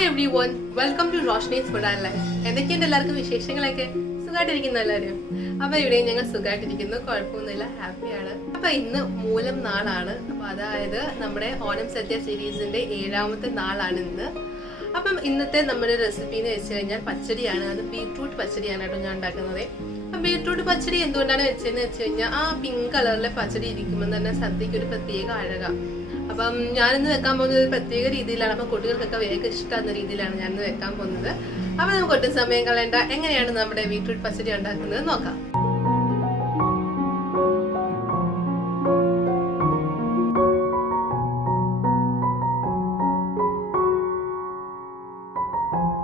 Hi everyone, welcome to Roshni'sFoodNLife. എന്തൊക്കെയുണ്ട് എല്ലാവർക്കും വിശേഷങ്ങളൊക്കെ? സുഖമായിട്ടിരിക്കുന്ന എല്ലാവരും? അപ്പൊ ഇവിടെയും ഞങ്ങൾ സുഖമായിട്ടിരിക്കുന്നു, കുഴപ്പമൊന്നുമില്ല, ഹാപ്പിയാണ്. അപ്പൊ ഇന്ന് മൂലം നാളാണ്. അപ്പൊ അതായത് നമ്മുടെ ഓണം സദ്യ സീരീസിന്റെ 7ാമത്തെ നാളാണ് ഇന്ന്. അപ്പം ഇന്നത്തെ നമ്മുടെ റെസിപ്പി എന്ന് വെച്ച് കഴിഞ്ഞാൽ പച്ചടിയാണ്. അത് ബീട്രൂട്ട് പച്ചടിയാണ് കേട്ടോ ഞാൻ ഉണ്ടാക്കുന്നത്. ബീട്രൂട്ട് പച്ചടി എന്തുകൊണ്ടാണ് വെച്ചതെന്ന് വെച്ച് കഴിഞ്ഞാൽ ആ പിങ്ക് കളറിലെ പച്ചടി ഇരിക്കുമ്പോൾ തന്നെ സദ്യക്ക് ഒരു പ്രത്യേക അഴക. അപ്പം ഞാനിന്ന് വെക്കാൻ പോകുന്നത് ഒരു പ്രത്യേക രീതിയിലാണ്. അപ്പം കുട്ടികൾക്കൊക്കെ വേഗം ഇഷ്ടമാകുന്ന രീതിയിലാണ് ഞാനിന്ന് വെക്കാൻ പോകുന്നത്. അപ്പം നമുക്ക് ഒട്ടും സമയം കളയണ്ട, എങ്ങനെയാണ് നമ്മുടെ ബീട്രൂട്ട് പച്ചടി ഉണ്ടാക്കുന്നത് നോക്കാം.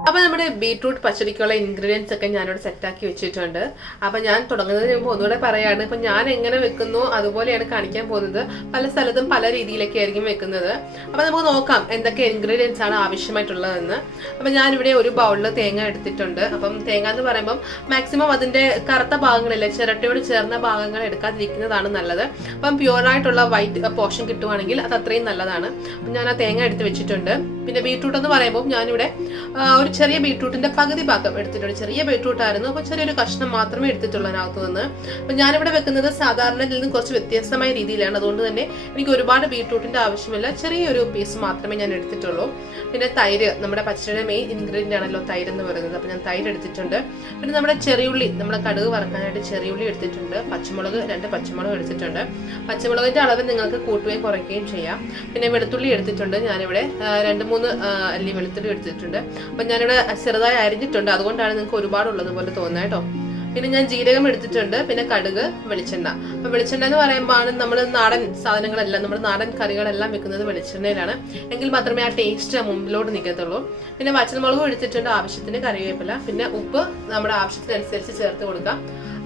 അപ്പൊ നമ്മുടെ ബീട്രൂട്ട് പച്ചടിക്കുള്ള ഇൻഗ്രീഡിയൻസ് ഒക്കെ ഞാനിവിടെ സെറ്റാക്കി വെച്ചിട്ടുണ്ട്. അപ്പൊ ഞാൻ തുടങ്ങുന്നതിന് മുമ്പ് ഒന്നുകൂടെ പറയാണ്, ഇപ്പൊ ഞാൻ എങ്ങനെ വെക്കുന്നു അതുപോലെയാണ് കാണിക്കാൻ പോകുന്നത്. പല സ്ഥലത്തും പല രീതിയിലൊക്കെ ആയിരിക്കും വെക്കുന്നത്. അപ്പൊ നമുക്ക് നോക്കാം എന്തൊക്കെ ഇൻഗ്രീഡിയൻസ് ആണ് ആവശ്യമായിട്ടുള്ളതെന്ന്. അപ്പൊ ഞാനിവിടെ ഒരു ബൗളിൽ തേങ്ങ എടുത്തിട്ടുണ്ട്. അപ്പം തേങ്ങ എന്ന് പറയുമ്പോൾ മാക്സിമം അതിന്റെ കറുത്ത ഭാഗങ്ങളില്ലേ, ചിരട്ടയോട് ചേർന്ന ഭാഗങ്ങൾ എടുക്കാതിരിക്കുന്നതാണ് നല്ലത്. അപ്പം പ്യുവറായിട്ടുള്ള വൈറ്റ് പോർഷൻ കിട്ടുവാണെങ്കിൽ അത് അത്രയും നല്ലതാണ്. അപ്പം ഞാൻ ആ തേങ്ങ എടുത്ത് വെച്ചിട്ടുണ്ട്. പിന്നെ ബീട്രൂട്ട് എന്ന് പറയുമ്പോൾ ഞാനിവിടെ ഒരു ചെറിയ ബീട്രൂട്ടിന്റെ പകുതി ഭാഗം എടുത്തിട്ടുണ്ട്. ചെറിയ ബീട്രൂട്ട് ആയിരുന്നു, അപ്പൊ ചെറിയൊരു കഷ്ണം മാത്രമേ എടുത്തിട്ടുള്ളൂ അതിനകത്ത് നിന്ന്. അപ്പൊ ഞാനിവിടെ വെക്കുന്നത് സാധാരണ ഇതിൽ നിന്ന് കുറച്ച് വ്യത്യസ്തമായ രീതിയിലാണ്. അതുകൊണ്ട് തന്നെ എനിക്ക് ഒരുപാട് ബീട്രൂട്ടിന്റെ ആവശ്യമില്ല, ചെറിയൊരു പീസ് മാത്രമേ ഞാൻ എടുത്തിട്ടുള്ളൂ. പിന്നെ തൈര്, നമ്മുടെ പച്ചടിയുടെ മെയിൻ ഇൻഗ്രീഡിയന്റ് ആണല്ലോ തൈര് എന്ന് പറയുന്നത്. അപ്പൊ ഞാൻ തൈര് എടുത്തിട്ടുണ്ട്. പിന്നെ നമ്മുടെ ചെറിയുള്ളി, നമ്മുടെ കടുക് വറക്കാനായിട്ട് ചെറിയുള്ളി എടുത്തിട്ടുണ്ട്. പച്ചമുളക് 2 പച്ചമുളക് എടുത്തിട്ടുണ്ട്. പച്ചമുളകിന്റെ അളവ് നിങ്ങൾക്ക് കൂട്ടുകയും കുറയ്ക്കുകയും ചെയ്യാം. പിന്നെ വെളുത്തുള്ളി എടുത്തിട്ടുണ്ട്. ഞാനിവിടെ 2-3 അല്ലി വെളുത്തുള്ളി എടുത്തിട്ടുണ്ട്. അപ്പൊ ഞാനിവിടെ ചെറുതായി അരിഞ്ഞിട്ടുണ്ട്, അതുകൊണ്ടാണ് നിങ്ങൾക്ക് ഒരുപാടുള്ളത് പോലെ തോന്നുന്നത് കേട്ടോ. പിന്നെ ഞാൻ ജീരകം എടുത്തിട്ടുണ്ട്. പിന്നെ കടുക്, വെളിച്ചെണ്ണ. അപ്പൊ വെളിച്ചെണ്ണ എന്ന് പറയുമ്പോൾ നമ്മൾ നാടൻ സാധനങ്ങളെല്ലാം, നമ്മുടെ നാടൻ കറികളെല്ലാം വെക്കുന്നത് വെളിച്ചെണ്ണയിലാണ്. എങ്കിൽ മാത്രമേ ആ ടേസ്റ്റ് മുമ്പിലോട്ട് നിൽക്കത്തുള്ളൂ. പിന്നെ പച്ചമുളകും എടുത്തിട്ടുണ്ട്, ആവശ്യത്തിന് കറിവേപ്പില. പിന്നെ ഉപ്പ് നമ്മുടെ ആവശ്യത്തിനനുസരിച്ച് ചേർത്ത് കൊടുക്കാം.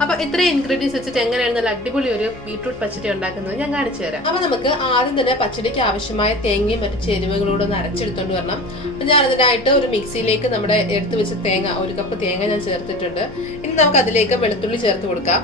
അപ്പൊ ഇത്രയും ഇൻഗ്രീഡിയൻസ് വെച്ചിട്ട് എങ്ങനെയാണ് നല്ല അടിപൊളി ഒരു ബീട്രൂട്ട് പച്ചടി ഉണ്ടാക്കുന്നത് ഞാൻ കാണിച്ചു തരാം. അപ്പൊ നമുക്ക് ആദ്യം തന്നെ പച്ചടിക്ക് ആവശ്യമായ തേങ്ങയും മറ്റു ചേരുവകളോട് ഒന്ന് അരച്ചെടുത്തോണ്ട് വരണം. അപ്പൊ ഞാൻ അതിനായിട്ട് ഒരു മിക്സിയിലേക്ക് നമ്മുടെ എടുത്തു വെച്ച തേങ്ങ, 1 കപ്പ് തേങ്ങ ഞാൻ ചേർത്തിട്ടുണ്ട്. ഇനി നമുക്ക് അതിലേക്ക് വെളുത്തുള്ളി ചേർത്ത് കൊടുക്കാം.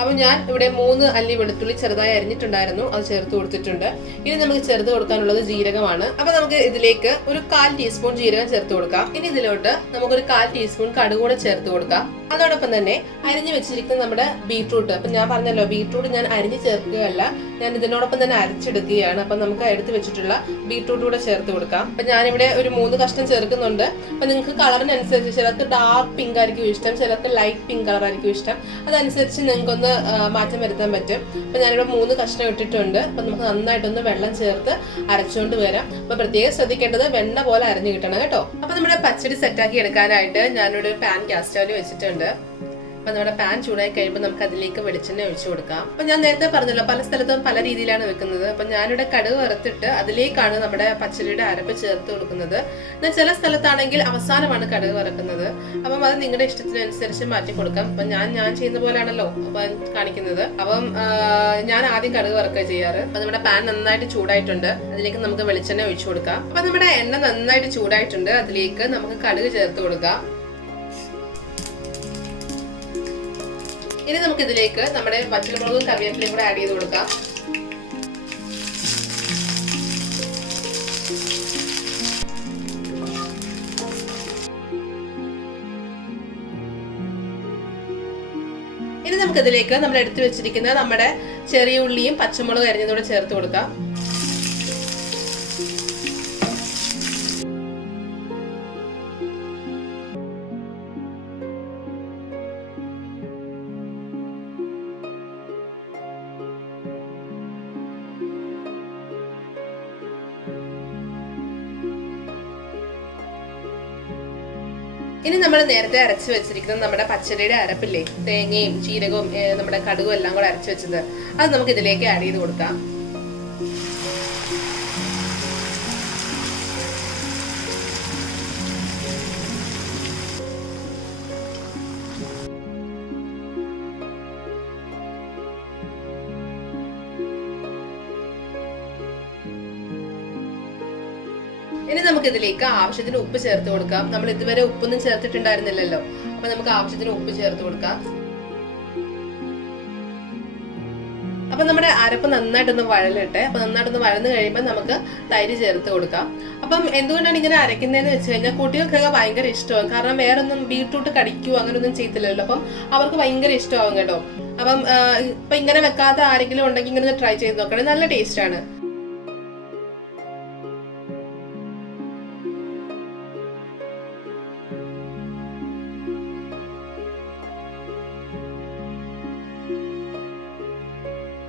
അപ്പൊ ഞാൻ ഇവിടെ 3 അല്ലി വെളുത്തുള്ളി ചെറുതായി അരിഞ്ഞിട്ടുണ്ടായിരുന്നു, അത് ചേർത്ത് കൊടുത്തിട്ടുണ്ട്. ഇനി നമുക്ക് ചേർത്ത് കൊടുക്കാനുള്ളത് ജീരകമാണ്. അപ്പൊ നമുക്ക് ഇതിലേക്ക് ഒരു 1/4 ടീസ്പൂൺ ജീരകം ചേർത്ത് കൊടുക്കാം. ഇനി ഇതിലോട്ട് നമുക്കൊരു 1/4 ടീസ്പൂൺ കടുക് കൂടെ ചേർത്ത് കൊടുക്കാം. അതോടൊപ്പം തന്നെ അരിഞ്ഞു വെച്ചിരിക്കുന്ന നമ്മുടെ ബീട്രൂട്ട്, അപ്പൊ ഞാൻ പറഞ്ഞല്ലോ ബീട്രൂട്ട് ഞാൻ അരിഞ്ഞു ചേർക്കുകയല്ല, ഞാൻ ഇതിനോടൊപ്പം തന്നെ അരച്ചെടുക്കുകയാണ്. അപ്പൊ നമുക്ക് എടുത്ത് വെച്ചിട്ടുള്ള ബീട്രൂട്ട് കൂടെ ചേർത്ത് കൊടുക്കാം. അപ്പൊ ഞാനിവിടെ ഒരു 3 കഷ്ണം ചേർക്കുന്നുണ്ട്. അപ്പൊ നിങ്ങൾക്ക് കളറിനനുസരിച്ച് ചിലർക്ക് ഡാർക്ക് പിങ്ക് ആയിരിക്കും ഇഷ്ടം, ചിലർക്ക് ലൈറ്റ് പിങ്ക് കളർ ആയിരിക്കും ഇഷ്ടം. അതനുസരിച്ച് നിങ്ങൾക്കൊന്ന് മാറ്റം വരുത്താൻ പറ്റും. അപ്പൊ ഞാനിവിടെ 3 കഷ്ണം ഇട്ടിട്ടുണ്ട്. അപ്പൊ നമുക്ക് നന്നായിട്ടൊന്ന് വെള്ളം ചേർത്ത് അരച്ചുകൊണ്ട് വരാം. അപ്പൊ പ്രത്യേകം ശ്രദ്ധിക്കേണ്ടത് വെണ്ണ പോലെ അരഞ്ഞു കിട്ടണം കേട്ടോ. അപ്പൊ നമ്മുടെ പച്ചടി സെറ്റാക്കി എടുക്കാനായിട്ട് ഞാനിവിടെ ഒരു പാൻ ഗ്യാസ് സ്റ്റൗവിൽ വെച്ചിട്ടുണ്ട്. അപ്പൊ നമ്മുടെ പാൻ ചൂടായി കഴിയുമ്പോൾ നമുക്ക് അതിലേക്ക് വെളിച്ചെണ്ണ ഒഴിച്ചു കൊടുക്കാം. അപ്പൊ ഞാൻ നേരത്തെ പറഞ്ഞല്ലോ പല സ്ഥലത്തും പല രീതിയിലാണ് വെക്കുന്നത്. അപ്പൊ ഞാനിവിടെ കടുക് വറുത്തിട്ട് അതിലേക്കാണ് നമ്മുടെ പച്ചടിയുടെ അരപ്പ് ചേർത്ത് കൊടുക്കുന്നത്. എന്നാൽ ചില സ്ഥലത്താണെങ്കിൽ അവസാനമാണ് കടുക് വറക്കുന്നത്. അപ്പം അത് നിങ്ങളുടെ ഇഷ്ടത്തിനനുസരിച്ച് മാറ്റി കൊടുക്കാം. അപ്പൊ ഞാൻ ചെയ്യുന്ന പോലെയാണല്ലോ അപ്പൊ കാണിക്കുന്നത്. അപ്പം ഞാൻ ആദ്യം കടുക് വറക്കുക ചെയ്യാറ്. അപ്പൊ നമ്മുടെ പാൻ നന്നായിട്ട് ചൂടായിട്ടുണ്ട്, അതിലേക്ക് നമുക്ക് വെളിച്ചെണ്ണ ഒഴിച്ചു കൊടുക്കാം. അപ്പൊ നമ്മുടെ എണ്ണ നന്നായിട്ട് ചൂടായിട്ടുണ്ട്, അതിലേക്ക് നമുക്ക് കടുക് ചേർത്ത് കൊടുക്കാം. ഇനി നമുക്ക് ഇതിലേക്ക് നമ്മുടെ പച്ചമുളകും കറിവേപ്പിലയും കൂടെ ആഡ് ചെയ്ത് കൊടുക്കാം. ഇനി നമുക്ക് ഇതിലേക്ക് നമ്മൾ എടുത്തു വെച്ചിരിക്കുന്ന നമ്മുടെ ചെറിയ ഉള്ളിയും പച്ചമുളകും അരിഞ്ഞതോടെ ചേർത്ത് കൊടുക്കാം. ഇനി നമ്മൾ നേരത്തെ അരച്ചു വെച്ചിരിക്കുന്നത് നമ്മുടെ പച്ചടിയുടെ അരപ്പില്ലേ, തേങ്ങയും ജീരകവും നമ്മുടെ കടുകും എല്ലാം കൂടെ അരച്ചു വെച്ചത്, അത് നമുക്ക് ഇതിലേക്ക് ആഡ് ചെയ്ത് കൊടുക്കാം. ഇനി നമുക്ക് ഇതിലേക്ക് ആവശ്യത്തിന് ഉപ്പ് ചേർത്ത് കൊടുക്കാം. നമ്മൾ ഇതുവരെ ഉപ്പൊന്നും ചേർത്തിട്ടുണ്ടായിരുന്നില്ലല്ലോ, അപ്പൊ നമുക്ക് ആവശ്യത്തിന് ഉപ്പ് ചേർത്ത് കൊടുക്കാം. അപ്പൊ നമ്മുടെ അരപ്പ് നന്നായിട്ടൊന്ന് വഴലട്ടെ. അപ്പൊ നന്നായിട്ടൊന്ന് വഴന്ന് കഴിയുമ്പോൾ നമുക്ക് തൈര് ചേർത്ത് കൊടുക്കാം. അപ്പം എന്തുകൊണ്ടാണ് ഇങ്ങനെ അരയ്ക്കുന്നതെന്ന് വെച്ച് കഴിഞ്ഞാൽ കുട്ടികൾക്കൊക്കെ ഭയങ്കര ഇഷ്ടമാകും. കാരണം വേറെ ഒന്നും ബീട്രൂട്ട് കടിക്കുവോ അങ്ങനെയൊന്നും ചെയ്തില്ലല്ലോ, അപ്പം അവർക്ക് ഭയങ്കര ഇഷ്ടമാകും കേട്ടോ. അപ്പം ഇപ്പൊ ഇങ്ങനെ വെക്കാത്ത ആരെങ്കിലും ഉണ്ടെങ്കിൽ ഇങ്ങനെ ഒന്ന് ട്രൈ ചെയ്ത് നോക്കണേ, നല്ല ടേസ്റ്റ് ആണ്.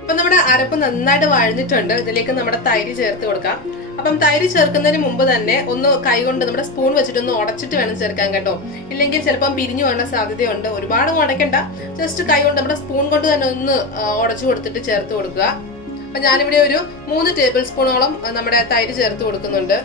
അപ്പൊ നമ്മുടെ അരപ്പ് നന്നായിട്ട് വഴഞ്ഞിട്ടുണ്ട്. ഇതിലേക്ക് നമ്മുടെ തൈര് ചേർത്ത് കൊടുക്കാം. അപ്പം തൈര് ചേർക്കുന്നതിന് മുമ്പ് തന്നെ ഒന്ന് കൈകൊണ്ട് നമ്മുടെ സ്പൂൺ വെച്ചിട്ട് ഒന്ന് ഉടച്ചിട്ട് വേണം ചേർക്കാൻ കേട്ടോ. ഇല്ലെങ്കിൽ ചിലപ്പം പിരിഞ്ഞു പോകാൻ സാധ്യതയുണ്ട്. ഒരുപാട് ഉടയ്ക്കണ്ട, ജസ്റ്റ് കൈ കൊണ്ട് നമ്മുടെ സ്പൂൺ കൊണ്ട് തന്നെ ഒന്ന് ഉടച്ചു കൊടുത്തിട്ട് ചേർത്ത് കൊടുക്കുക. അപ്പൊ ഞാനിവിടെ ഒരു 3 ടേബിൾ സ്പൂണോളം നമ്മുടെ തൈര് ചേർത്ത് കൊടുക്കുന്നുണ്ട്.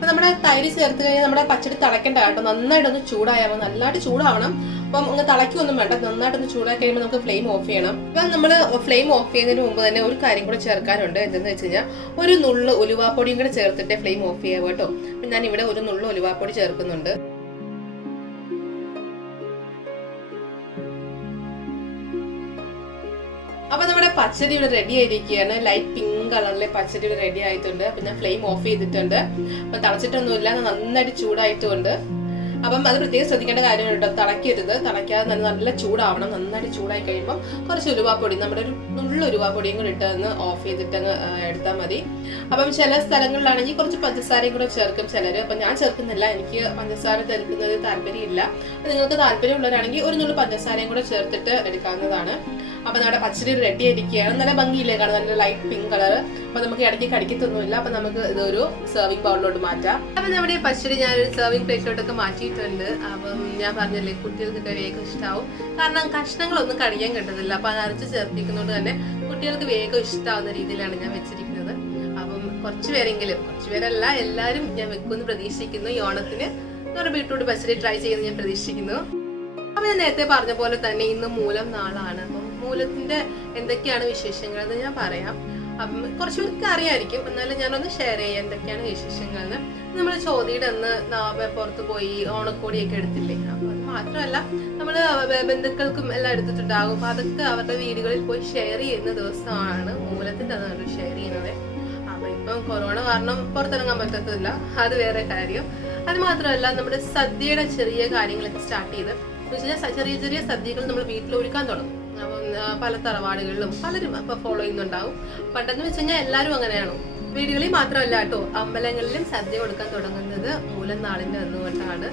അപ്പൊ നമ്മുടെ തൈര് ചേർത്ത് കഴിഞ്ഞാൽ നമ്മുടെ പച്ചടി തിളയ്ക്കേണ്ട കേട്ടോ. നന്നായിട്ടൊന്ന് ചൂടായാൽ മതി, നല്ലതായിട്ട് ചൂടാവണം. അപ്പം ഒന്ന് തിളയ്ക്കൊന്നും വേണ്ട, നന്നായിട്ടൊന്ന് ചൂടാക്കി കഴിയുമ്പോൾ നമുക്ക് ഫ്ലെയിം ഓഫ് ചെയ്യണം. അപ്പം നമ്മൾ ഫ്ലെയിം ഓഫ് ചെയ്യുന്നതിന് മുമ്പ് തന്നെ ഒരു കാര്യം കൂടെ ചേർക്കാനുണ്ട്. എന്തെന്ന് വെച്ച് കഴിഞ്ഞാൽ ഒരു നുള്ള് ഉലുവാപ്പൊടിയും കൂടെ ചേർത്തിട്ട് ഫ്ലെയിം ഓഫ് ചെയ്യാം കേട്ടോ. അപ്പം ഞാൻ ഇവിടെ ഒരു നുള്ള് ഉലുവാപ്പൊടി ചേർക്കുന്നുണ്ട്. അപ്പൊ നമ്മുടെ പച്ചടി ഇവിടെ റെഡി ആയിരിക്കുകയാണ്. ലൈറ്റ് പിങ്ക് കളറിലെ പച്ചടി ഇവിടെ റെഡി ആയിട്ടുണ്ട്. അപ്പൊ ഞാൻ ഫ്ലെയിം ഓഫ് ചെയ്തിട്ടുണ്ട്. അപ്പൊ തിളച്ചിട്ടൊന്നുമില്ല, നന്നായിട്ട് ചൂടായിട്ടുണ്ട്. അപ്പം അത് പ്രത്യേകം ശ്രദ്ധിക്കേണ്ട കാര്യമാണ് കേട്ടോ, തിളക്കരുത്. തിളയ്ക്കാതെ നല്ല ചൂടാവണം. നന്നായിട്ട് ചൂടായി കഴിയുമ്പോൾ കുറച്ച് ഉലുവാപ്പൊടി, നമ്മുടെ ഒരു നുള്ള ഉലുവാപ്പൊടിയും കൂടി ഇട്ട് ഒന്ന് ഓഫ് ചെയ്തിട്ട് എടുത്താൽ മതി. അപ്പം ചില സ്ഥലങ്ങളിലാണെങ്കിൽ കുറച്ച് പഞ്ചസാരയും കൂടെ ചേർക്കും ചിലര്. അപ്പൊ ഞാൻ ചേർക്കുന്നില്ല, എനിക്ക് പഞ്ചസാര ചേർക്കുന്നത് താല്പര്യമില്ല. നിങ്ങൾക്ക് താല്പര്യമുള്ളവരാണെങ്കിൽ ഒരു നുള്ള പഞ്ചസാരയും കൂടെ ചേർത്തിട്ട് എടുക്കാവുന്നതാണ്. അപ്പൊ നമ്മുടെ പച്ചടി റെഡി ആയിരിക്കുകയാണ്. നല്ല ഭംഗിയില്ലേ കാണാൻ, നല്ല ലൈറ്റ് പിങ്ക് കളർ. അപ്പൊ നമുക്ക് ഇടയ്ക്ക് കടിക്കത്തൊന്നുമില്ല. അപ്പൊ നമുക്ക് ഇതൊരു സെർവിംഗ് ബൗളിലോട്ട് മാറ്റാം. അപ്പൊ നമ്മുടെ പച്ചടി ഞാനൊരു സെർവിംഗ് പ്ലേറ്റിലോട്ടൊക്കെ മാറ്റിയിട്ടുണ്ട്. അപ്പം ഞാൻ പറഞ്ഞല്ലേ, കുട്ടികൾക്കൊക്കെ വേഗം ഇഷ്ടമാവും. കാരണം കഷ്ണങ്ങളൊന്നും കടിക്കാൻ കിട്ടുന്നില്ല. അപ്പൊ അത് അരച്ച് ചേർത്തിക്കുന്നതുകൊണ്ട് തന്നെ കുട്ടികൾക്ക് വേഗം ഇഷ്ടമാവുന്ന രീതിയിലാണ് ഞാൻ വെച്ചിരിക്കുന്നത്. അപ്പം കുറച്ചുപേരല്ല, എല്ലാവരും ഞാൻ വെക്കുമെന്ന് പ്രതീക്ഷിക്കുന്നു. ഈ ഓണത്തിന് നമ്മുടെ ബീട്രൂട്ട് പച്ചടി ട്രൈ ചെയ്യുമെന്ന് ഞാൻ പ്രതീക്ഷിക്കുന്നു. അപ്പൊ ഞാൻ നേരത്തെ പറഞ്ഞ പോലെ തന്നെ ഇന്ന് മൂലം നാളാണ്. അപ്പം മൂലത്തിന്റെ എന്തൊക്കെയാണ് വിശേഷങ്ങൾ എന്ന് ഞാൻ പറയാം. അപ്പം കുറച്ചു പേർക്ക് അറിയായിരിക്കും, എന്നാലും ഞാനൊന്ന് ഷെയർ ചെയ്യാം എന്തൊക്കെയാണ് വിശേഷങ്ങൾ എന്ന്. നമ്മൾ ചോദിയുടെ അന്ന് പുറത്ത് പോയി ഓണക്കോടിയൊക്കെ എടുത്തില്ലേ. അപ്പൊ അത് മാത്രമല്ല, നമ്മള് ബന്ധുക്കൾക്കും എല്ലാം എടുത്തിട്ടുണ്ടാകും. അപ്പൊ അതൊക്കെ അവരുടെ വീടുകളിൽ പോയി ഷെയർ ചെയ്യുന്ന ദിവസമാണ് മൂലത്തിന്റെ അന്ന് ഷെയർ ചെയ്യുന്നത്. അപ്പൊ ഇപ്പം കൊറോണ കാരണം പുറത്തിറങ്ങാൻ പറ്റത്തില്ല, അത് വേറെ കാര്യം. അത് മാത്രമല്ല, നമ്മുടെ സദ്യയുടെ ചെറിയ കാര്യങ്ങളൊക്കെ സ്റ്റാർട്ട് ചെയ്ത് ചെറിയ ചെറിയ സദ്യകൾ നമ്മൾ വീട്ടിൽ ഒരുക്കാൻ തുടങ്ങും. അപ്പം പല തറവാടുകളിലും പലരും അപ്പൊ ഫോളോ ചെയ്യുന്നുണ്ടാവും. പണ്ടെന്ന് വെച്ച് കഴിഞ്ഞാൽ എല്ലാവരും അങ്ങനെയാണോ, വീടുകളിൽ മാത്രമല്ല കേട്ടോ, അമ്പലങ്ങളിലും സദ്യ കൊടുക്കാൻ തുടങ്ങുന്നത് മൂലം നാളിന്റെ അന്നുകൊണ്ടാണ്.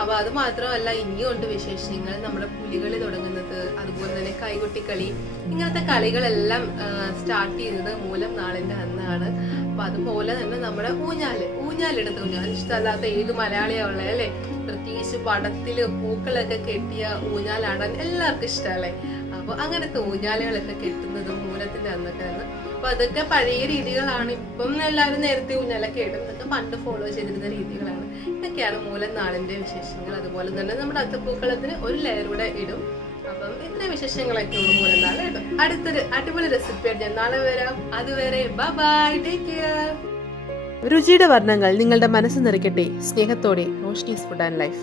അപ്പൊ അത് മാത്രമല്ല, ഇനിയുണ്ട് വിശേഷങ്ങൾ. നമ്മുടെ പുലികളി തുടങ്ങുന്നത്, അതുപോലെ തന്നെ കൈകൊട്ടിക്കളി, ഇങ്ങനത്തെ കളികളെല്ലാം സ്റ്റാർട്ട് ചെയ്യുന്നത് മൂലം നാളിന്റെ അന്നാണ്. അപ്പൊ അതുപോലെ തന്നെ നമ്മുടെ ഊഞ്ഞാലിടുന്ന ഊഞ്ഞാൽ ഇഷ്ടമല്ലാത്ത ഏത് മലയാളിയാവുള്ളത് അല്ലെ. പ്രത്യേകിച്ച് പടത്തില് പൂക്കളൊക്കെ കെട്ടിയ ഊഞ്ഞാലാടാൻ എല്ലാവർക്കും ഇഷ്ടമല്ലേ. അപ്പൊ അങ്ങനത്തെ ഊഞ്ഞാലുകളൊക്കെ കെട്ടുന്നതും മൂലത്തിന്റെ അന്നൊക്കെയാണ്. അപ്പൊ അതൊക്കെ പഴയ രീതികളാണ്. ഇപ്പം എല്ലാവരും നേരത്തെ ഊഞ്ഞാലൊക്കെ ഇടും. ഇതൊക്കെ പണ്ട് ഫോളോ ചെയ്തിരുന്ന രീതികളാണ്. ഇതൊക്കെയാണ് മൂലം നാളിന്റെ വിശേഷങ്ങൾ. അതുപോലെ തന്നെ നമ്മുടെ അത്തപ്പൂക്കളത്തിന് ഒരു ലെയർ കൂടെ ഇടും. അപ്പം ഇത്രയും വിശേഷങ്ങളൊക്കെ ഉള്ളു മൂലം നാളെ ഇടും. അടുത്തൊരു അടിപൊളി റെസിപ്പിയായിട്ട് ഞാൻ നാളെ വരാം. അതുവരെ ബൈ, ടേക്ക് കെയർ. രുചിയുടെ വർണ്ണങ്ങൾ നിങ്ങളുടെ മനസ്സ് നിറയ്ക്കട്ടെ. സ്നേഹത്തോടെ റോഷ്നീസ് ഫുഡ് ആൻഡ് ലൈഫ്.